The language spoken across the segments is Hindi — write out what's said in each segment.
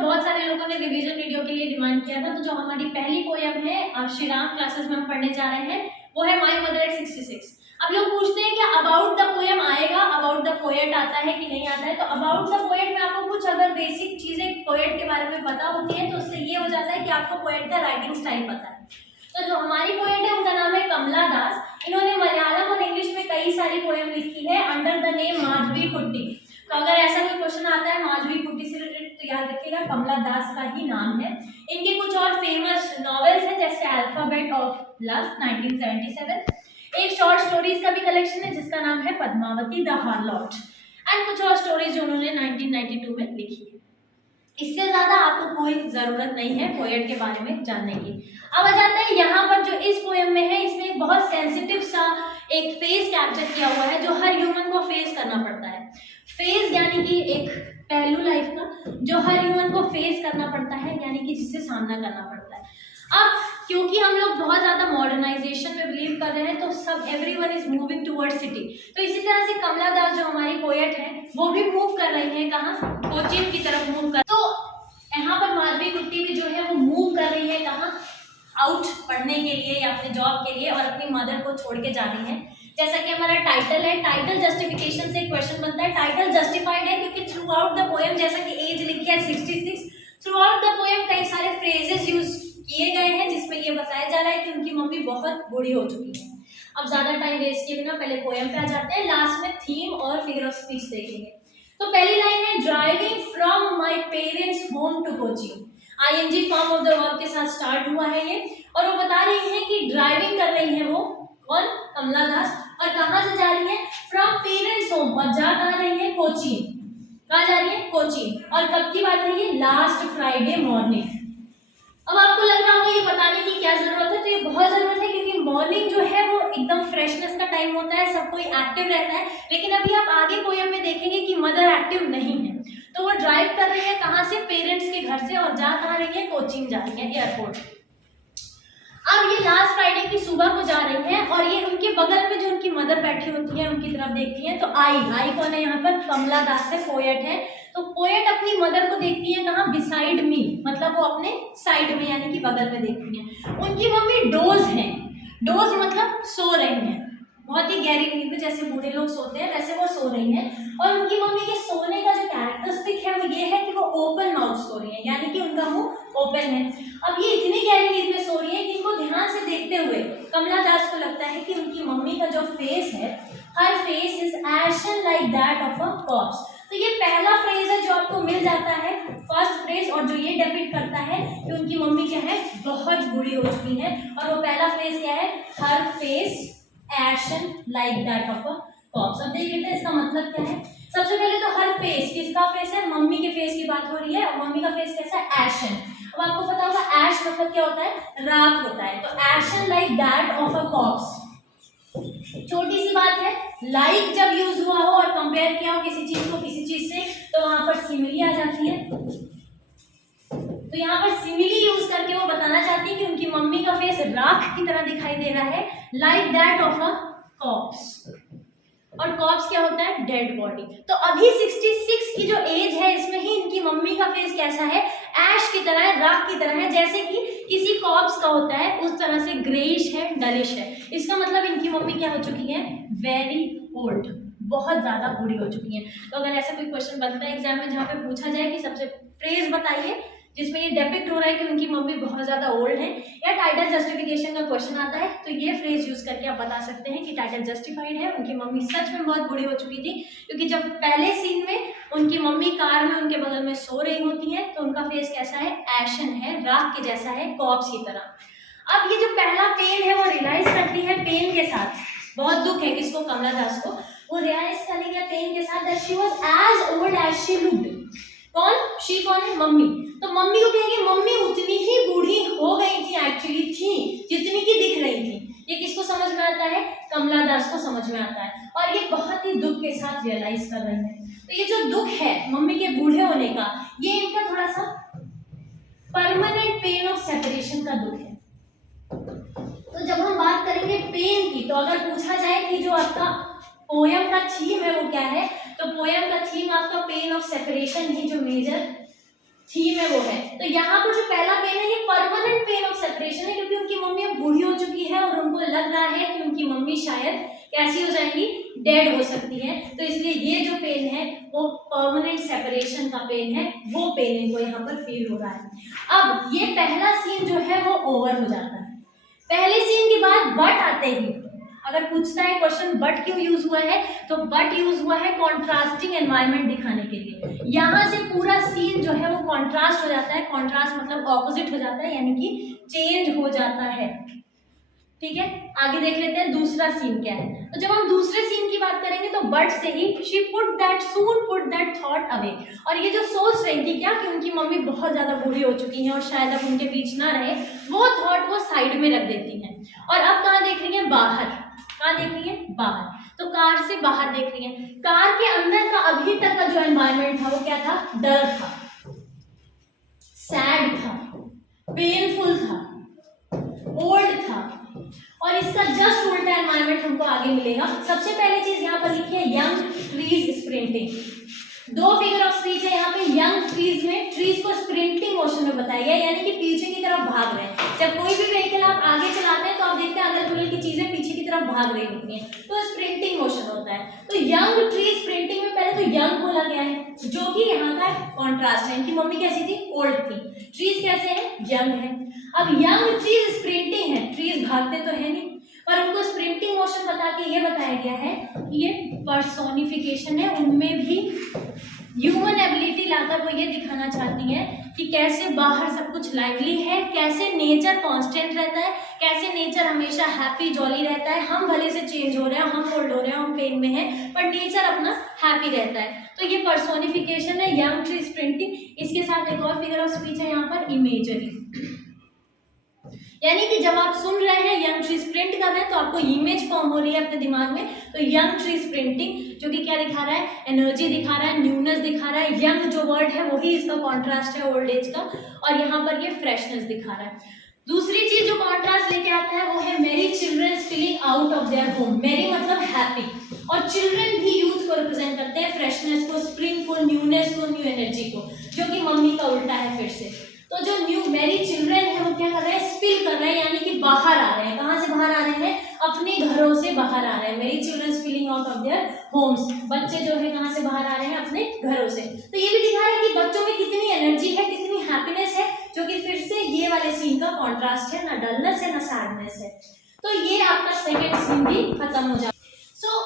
बहुत सारे लोगों ने रिवीजन वीडियो के लिए डिमांड किया था। तो जो हमारी पहली पोयम है श्री राम क्लासेस में हम पढ़ने जा रहे हैं वो है माय मदर एट 66। अब लोग पूछते हैं कि अबाउट द पोयम आएगा, अबाउट द पोएट आता है कि नहीं आता है। तो अबाउट द पोएट में आपको कुछ अगर बेसिक चीजें पोएट के बारे में पता होती है तो उससे ये हो जाता है कि आपको पोएट का राइटिंग स्टाइल पता है। तो जो हमारी पोएट है उनका नाम है कमला दास। इन्होंने मलयालम और इंग्लिश में कई सारी पोएम लिखी है अंडर द नेम माधवीकुट्टी। तो अगर ऐसा कोई क्वेश्चन आता है माधवीकुट्टी से रिलेटेड तो याद रखिएगा कमला दास का ही नाम है। इनके कुछ और फेमस नॉवेल्स हैं जैसे अल्फाबेट ऑफ लव 1977, एक शॉर्ट स्टोरीज का भी कलेक्शन है जिसका नाम है पद्मावती द हार्लॉट, एंड कुछ और स्टोरीज जो उन्होंने 1992 में लिखी है। इससे ज्यादा आपको कोई जरूरत नहीं है पोएट के बारे में जानने की। अब आ जाता है यहाँ पर जो इस पोएम में है, इसमें एक बहुत सेंसिटिव सा एक फेज कैप्चर किया हुआ है जो हर ह्यूमन को फेस करना पड़ता है। फेज यानी कि एक पहलू लाइफ का जो हर ह्यूमन को फेस करना पड़ता है, यानी कि जिससे सामना करना पड़ता है। अब क्योंकि हम लोग बहुत ज्यादा मॉडर्नाइजेशन में बिलीव कर रहे हैं तो सब everyone is moving towards city. तो इसी तरह से कमला दास जो हमारी पोएट है वो भी मूव कर रही है, कहाँ, कोचीन की तरफ मूव कर। तो यहाँ पर माधवीकुट्टी भी जो है वो मूव कर रही है, कहाँ, आउट पढ़ने के लिए या अपने जॉब के लिए, और अपनी मदर को छोड़ के जा रही है। जैसा कि हमारा टाइटल है, टाइटल जस्टिफिकेशन से क्वेश्चन बनता है। टाइटल जस्टिफाइड है क्योंकि थ्रू आउट द पोएम, जैसा कि एज लिखी है 66, थ्रू आउट द पोएम कई सारे फ्रेजेस यूज किए गए हैं जिसमें ये बताया जा रहा है कि उनकी मम्मी बहुत बूढ़ी हो चुकी है। अब ज्यादा टाइम वेस्ट किए बिना पहले पोएम पे आ जाते हैं, लास्ट में थीम और फिगर ऑफ स्पीच देखेंगे। तो पहली लाइन है driving from my parents home to Cochin. ING form of the verb के साथ स्टार्ट हुआ है ये, और वो बता रही है कि ड्राइविंग कर रही है वो कौन, कमला दास, और कहाँ से जा रही है, फ्रॉम पेरेंट्स होम, और जा कहाँ रही है, कोचीन। कहाँ जा रही है, कोचीन। और कब की बात है ये, लास्ट फ्राइडे मॉर्निंग। अब आपको लग रहा होगा ये बताने की क्या जरूरत है, तो ये बहुत जरूरत है क्योंकि मॉर्निंग जो है वो एकदम फ्रेशनेस का टाइम होता है, सब कोई एक्टिव रहता है। लेकिन अभी आप आगे पोएम में देखेंगे कि मदर एक्टिव नहीं है, तो वो ड्राइव कर रही है कहाँ से, पेरेंट्स के घर से, और जा कहाँ रही है, कोचीन जा रही है, एयरपोर्ट। अब ये लास्ट फ्राइडे की सुबह को जा रही है और ये उनके बगल में जो उनकी मदर बैठी होती है उनकी तरफ देखती है। तो आई कौन है यहाँ पर, कमला दास है, पोएट है। तो पोएट अपनी मदर को देखती है कहाँ, बिसाइड मी, मतलब वो अपने साइड में यानी कि बगल में देखती है। उनकी मम्मी डोज है, डोज मतलब सो रही है, बहुत ही गहरी नींद में जैसे बूढ़े लोग सोते हैं वैसे वो सो रही है। और उनकी मम्मी के सोने का जो कैरेक्टरिस्टिक है वो ये है कि वो ओपन माउथ सो रही है, यानी कि उनका मुंह ओपन है। अब ये इतनी गहरी नींद में सो रही है कि इनको ध्यान से देखते हुए कमला दास को लगता है कि उनकी मम्मी का जो फेस है, her face is ashen like that of a corpse. तो ये पहला फ्रेज है जो आपको मिल जाता है, फर्स्ट फ्रेज, और जो ये डिपिक्ट करता है कि उनकी मम्मी क्या है, बहुत बूढ़ी हो चुकी है। और वो पहला फ्रेज क्या है, her face ashen like that of a corpse. अब देख लेते हैं इसका मतलब क्या है। सबसे पहले तो हर फेस, किसका फेस है, मम्मी के फेस की बात हो रही है, और मम्मी का फेस कैसा है, एशन। अब आपको पता होगा एश मतलब क्या होता है, राख होता है। तो एशन like that of a corps, छोटी सी बात है, लाइक जब यूज हुआ हो और कंपेयर किया हो किसी चीज को किसी चीज से तो वहां पर सिमिली आ जाती है। तो यहाँ पर सिमिली यूज करके वो बताना चाहती है कि उनकी मम्मी का फेस राख की तरह दिखाई दे रहा है, like that of a corps. और कॉर्प्स क्या होता है, डेड बॉडी। तो अभी 66 की जो एज है इसमें ही इनकी मम्मी का फेस कैसा है, ऐश की तरह है, राख की तरह है, जैसे कि किसी कॉर्प्स का होता है उस तरह से ग्रेइश है, डलिश है। इसका मतलब इनकी मम्मी क्या हो चुकी है, वेरी ओल्ड, बहुत ज्यादा बूढ़ी हो चुकी है। तो अगर ऐसा कोई क्वेश्चन बनता है एग्जाम में जहाँ पे पूछा जाए कि सबसे फ्रेज बताइए जिसमें ये डिपिक्ट हो रहा है कि उनकी मम्मी बहुत ज्यादा ओल्ड है, या टाइटल जस्टिफिकेशन का क्वेश्चन आता है, तो ये फ्रेज यूज करके आप बता सकते हैं कि टाइटल जस्टिफाइड है, उनकी मम्मी सच में बहुत बूढ़ी हो चुकी थी। क्योंकि जब पहले सीन में उनकी मम्मी कार में उनके बगल में सो रही होती है तो उनका फेस कैसा है, एशन है, राख के जैसा है, कॉर्प्स की तरह। अब ये जो पहला पेन है वो रियलाइज करती है पेन के साथ, बहुत दुख है किसको, कमला दास को, वो रियलाइज करेगी पेन के साथ that she was as old as she looked. कौन, शी कौन है, मम्मी। तो मम्मी को कहेगी मम्मी उतनी ही बूढ़ी हो गई थी, एक्चुअली थी जितनी की दिख रही थी। ये किसको समझ में आता है, कमला दास को समझ में आता है, और ये बहुत ही दुख के साथ रियलाइज कर रही है। तो ये जो दुख है मम्मी के बूढ़े होने का, ये इनका थोड़ा सा परमानेंट पेन ऑफ सेपरेशन का दुख है। तो जब हम बात करेंगे पेन की, तो अगर पूछा जाए कि जो आपका पोयम का थीम है वो क्या है, तो पोयम का थीम आपका पेन ऑफ सेपरेशन ही जो मेजर थीम है वो है। तो यहाँ पर जो पहला पेन है ये परमानेंट पेन ऑफ सेपरेशन है, क्योंकि उनकी मम्मी अब बूढ़ी हो चुकी है और उनको लग रहा है कि उनकी मम्मी शायद कैसी हो जाएंगी, डेड हो सकती है। तो इसलिए ये जो पेन है वो परमानेंट सेपरेशन का पेन है, वो पेन इनको यहाँ पर फील हो रहा है। अब ये पहला सीन जो है वो ओवर हो जाता है। पहले सीन के बाद बट आते ही अगर पूछता है क्वेश्चन बट क्यों यूज हुआ है, तो बट यूज हुआ है कॉन्ट्रास्टिंग एनवायरनमेंट दिखाने के लिए। यहाँ से पूरा सीन जो है वो कॉन्ट्रास्ट हो जाता है। कॉन्ट्रास्ट मतलब ऑपोजिट हो जाता है, यानी कि चेंज हो जाता है। ठीक है, आगे देख लेते हैं दूसरा सीन क्या है। तो जब हम दूसरे सीन की बात करेंगे तो बट से ही she put that thought away. और ये जो सोच रही थी क्या कि उनकी मम्मी बहुत ज्यादा बूढ़ी हो चुकी हैं और शायद अब उनके बीच ना रहे, वो थॉट वो साइड में रख देती हैं। और अब कहाँ देख रही है, बाहर। कहाँ देख रही है, बाहर। तो कार से बाहर देख रही है। कार के अंदर का अभी तक का जो एनवायरनमेंट था वो क्या था, डर था, सैड था, पेनफुल था, ओल्ड था। और इसका जस्ट उल्टा एनवायरनमेंट हमको आगे मिलेगा। सबसे पहली चीज यहाँ पर लिखी है यंग ट्रीज स्प्रिंटिंग। दो फिगर ऑफ स्पीच है यहाँ पे। यंग ट्रीज में ट्रीज को स्प्रिंटिंग मोशन में बताया गया, यानी कि पीछे की तरफ भाग रहे हैं। जब कोई भी व्हीकल आप आगे चलाते हैं तो आप देखते हैं अगल बगल की चीजें पीछे की तरफ भाग रही होती हैं, तो स्प्रिंटिंग मोशन होता है। तो यंग ट्री स्प्रिंटिंग में पहले तो यंग बोला गया है, जो कि यहाँ का कॉन्ट्रास्ट है। इनकी मम्मी कैसी थी, ओल्ड थी। ट्रीज कैसे हैं, यंग है। अब यंग ट्रीज स्प्रिंटिंग है, ट्रीज भागते तो है नहीं, पर उनको स्प्रिंटिंग मोशन बता के ये बताया गया है कि ये पर्सोनिफिकेशन है। उनमें भी ह्यूमन एबिलिटी लाकर वो ये दिखाना चाहती है कि कैसे बाहर सब कुछ लाइवली है, कैसे नेचर कांस्टेंट रहता है, कैसे नेचर हमेशा हैप्पी जॉली रहता है। हम भले से चेंज हो रहे हैं, हम ओल्ड हो रहे हैं, हम पेन में हैं, पर नेचर अपना हैप्पी रहता है। तो ये पर्सोनिफिकेशन है, यंग ट्री स्प्रिंटिंग। इसके साथ एक और फिगर ऑफ स्पीच है यहाँ पर, इमेजरी। यानी कि जब आप सुन रहे हैं यंग ट्री स्प्रिंट कर रहे हैं तो आपको इमेज फॉर्म हो रही है अपने दिमाग में। तो यंग ट्री स्प्रिंटिंग जो कि क्या दिखा रहा है, एनर्जी दिखा रहा है, न्यूनेस दिखा रहा है। यंग जो वर्ड है वही इसका कॉन्ट्रास्ट है ओल्ड एज का, और यहाँ पर ये फ्रेशनेस दिखा रहा है। दूसरी चीज जो कॉन्ट्रास्ट लेके आता है वो है मेरी children feeling out of their home. मेरी मतलब हैप्पी, और चिल्ड्रन भी यूथ को रिप्रेजेंट करते हैं, फ्रेशनेस को, स्प्रिंग को, न्यूनेस को, न्यू एनर्जी को, जो कि मम्मी का उल्टा है फिर से। तो जो न्यू मेरी चिल्ड्रन है वो क्या कर रहे हैं, स्पिल कर रहे हैं, यानी कि बाहर आ रहे हैं। कहाँ से बाहर आ रहे हैं, अपने घरों से बाहर आ रहे हैं। मेरी children feeling out of their homes. बच्चे जो है कहाँ से बाहर आ रहे हैं, अपने घरों से। तो ये भी दिखा रहा है कि बच्चों में कितनी एनर्जी है, कितनी हैप्पीनेस है, जो कि फिर से ये वाले सीन का कॉन्ट्रास्ट है। ना डलनेस है, ना सैडनेस है। तो ये आपका सेकेंड सीन भी खत्म हो जाता है।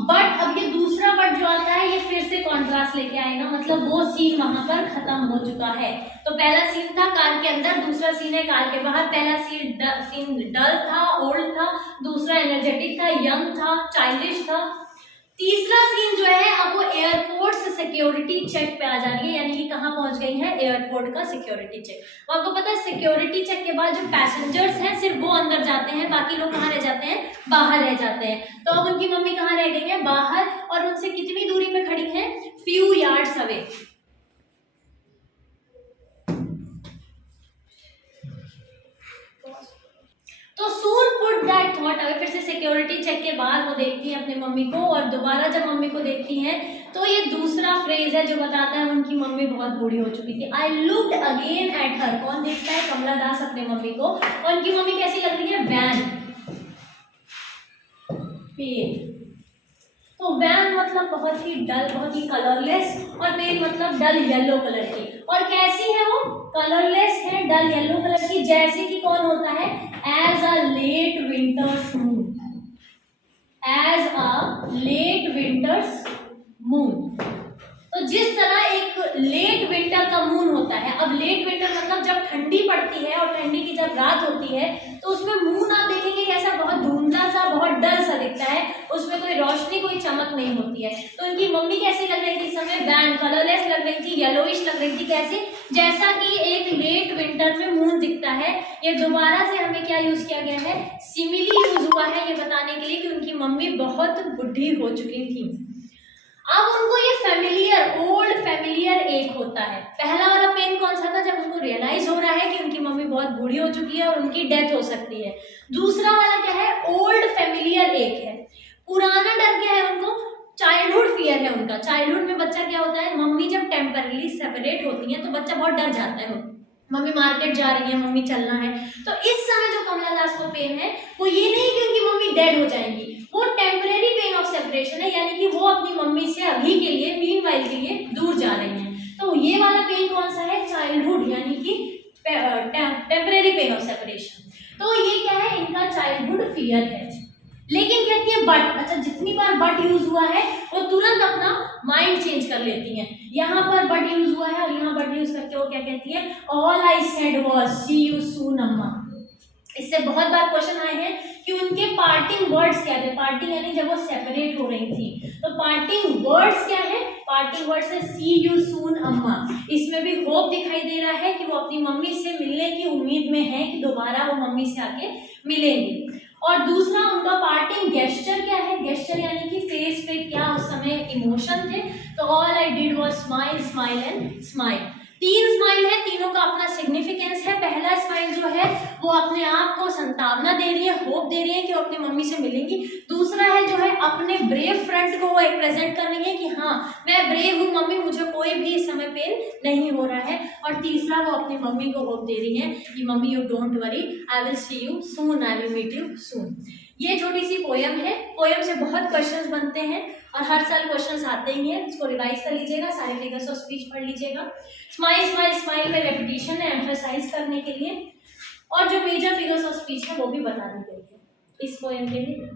बट अब ये दूसरा बट जो आता है ये फिर से कॉन्ट्रास्ट लेके आएगा, मतलब वो सीन वहां पर खत्म हो चुका है। तो पहला सीन था कार के अंदर, दूसरा सीन है कार के बाहर। पहला सीन डल था, ओल्ड था, दूसरा एनर्जेटिक था, यंग था, चाइल्डिश था। तीसरा सीन जो है अब वो एयरपोर्ट से सिक्योरिटी चेक पे आ जा रही है, यानी कि कहाँ पहुंच गई है, एयरपोर्ट का सिक्योरिटी चेक। आपको पता है सिक्योरिटी चेक के बाद जो पैसेंजर्स हैं सिर्फ वो अंदर जाते हैं, बाकी लोग कहाँ रह जाते हैं, बाहर रह जाते हैं। तो अब उनकी मम्मी कहाँ रह गई है, बाहर, और उनसे कितनी दूरी पे खड़ी है, फ्यू यार्ड्स अवे। तो सून पुट दैट थॉट अवे। फिर से सिक्योरिटी चेक के बाद वो देखती है अपने मम्मी को, और दोबारा जब मम्मी को देखती है तो ये दूसरा फ्रेज है जो बताता है उनकी मम्मी बहुत बूढ़ी हो चुकी थी। I looked again at her. कौन देखता है, कमला दास अपने मम्मी को। और उनकी मम्मी कैसी लग रही है, वैन, पेल। तो वैन मतलब बहुत ही डल, बहुत ही कलरलेस, और पेल मतलब डल येलो कलर की। और कैसी है वो, कलरलेस है, डल येलो कलर की, जैसे कि कौन होता है, as a late winter's moon. As a late winter's moon. तो जिस तरह एक लेट विंटर का मून होता है, अब लेट विंटर मतलब जब ठंडी पड़ती है और ठंडी की जब रात होती है तो उसमें मून आप देखेंगे कैसा, बहुत धुंधला सा, बहुत डल सा दिखता है, उसमें कोई रोशनी, कोई चमक नहीं होती है। तो उनकी मम्मी कैसी लग रही थी इस समय, वैन, कलरलेस लग रही थी, येलोइश लग रही थी। कैसे, जैसा कि एक लेट विंटर में मून दिखता है। ये दोबारा से हमें क्या यूज किया गया है, सिमिली यूज हुआ है ये बताने के लिए कि उनकी मम्मी बहुत बुढ़ी हो चुकी थी। अब उनको ये फेमिलियर, ओल्ड फेमिलियर एक होता है। पहला वाला पेन कौन सा था, जब उनको रियलाइज हो रहा है कि उनकी मम्मी बहुत बूढ़ी हो चुकी है और उनकी डेथ हो सकती है। दूसरा वाला क्या है, ओल्ड फेमिलियर एक है। पुराना डर क्या है उनको, चाइल्डहुड फियर है उनका। चाइल्डहुड में बच्चा क्या होता है, मम्मी जब टेम्परली सेपरेट होती है तो बच्चा बहुत डर जाता है। मम्मी मार्केट जा रही है, मम्मी चलना है, तो इस समय जो कमला दास को पेन है वो ये नहीं कि उनकी मम्मी डेड हो जाएंगी, वो टेम्परेरी पेन ऑफ सेपरेशन है, यानी कि वो अपनी मम्मी से अभी के लिए, मीनवाइल के लिए दूर जा रही हैं। तो ये वाला पेन कौन सा है, चाइल्डहुड, यानी कि टेम्परेरी पेन ऑफ सेपरेशन। तो ये क्या है, इनका चाइल्डहुड फियर है। लेकिन कहती है बट, अच्छा जितनी बार बट यूज हुआ है वो तुरंत अपना माइंड चेंज कर लेती हैं। यहाँ पर बट यूज हुआ है और यहाँ बट यूज करके वो क्या कहती है, all I said was see you soon अम्मा। इससे बहुत बार क्वेश्चन आए हैं कि उनके पार्टिंग वर्ड्स क्या थे। पार्टिंग यानी जब वो सेपरेट हो रही थी, तो पार्टिंग वर्ड्स क्या है, पार्टिंग वर्ड्स है सी यू सून अम्मा। इसमें भी होप दिखाई दे रहा है कि वो अपनी मम्मी से मिलने की उम्मीद में है कि दोबारा वो मम्मी से आके मिलेंगे। और दूसरा उनका पार्टिंग गेस्चर क्या है, गेस्चर यानी कि फेस पे क्या उस समय इमोशन थे, तो all I did was smile, smile and smile. तीन स्माइल है, तीनों का अपना सिग्निफिकेंस है। पहला स्माइल जो है वो अपने आप को संतावना दे रही है, होप दे रही है कि वो अपनी मम्मी से मिलेंगी। दूसरा है जो है अपने ब्रेव फ्रंट को वो एक प्रेजेंट कर रही है कि हाँ मैं ब्रेव हूँ मम्मी, मुझे कोई भी इस समय पेन नहीं हो रहा है। और तीसरा वो अपनी मम्मी को होप दे रही है कि मम्मी you don't worry, I will see you soon, I will meet you soon. ये छोटी सी पोयम है। पोयम से बहुत क्वेश्चंस बनते हैं और हर साल क्वेश्चंस आते ही हैं। इसको रिवाइज कर लीजिएगा, सारे फिगर्स ऑफ स्पीच पढ़ लीजिएगा। स्माइल स्माइल स्माइल में रेपिटेशन है एम्फेसाइज करने के लिए, और जो मेजर फिगर्स ऑफ स्पीच है वो भी बता दी गई है इस पोयम के लिए।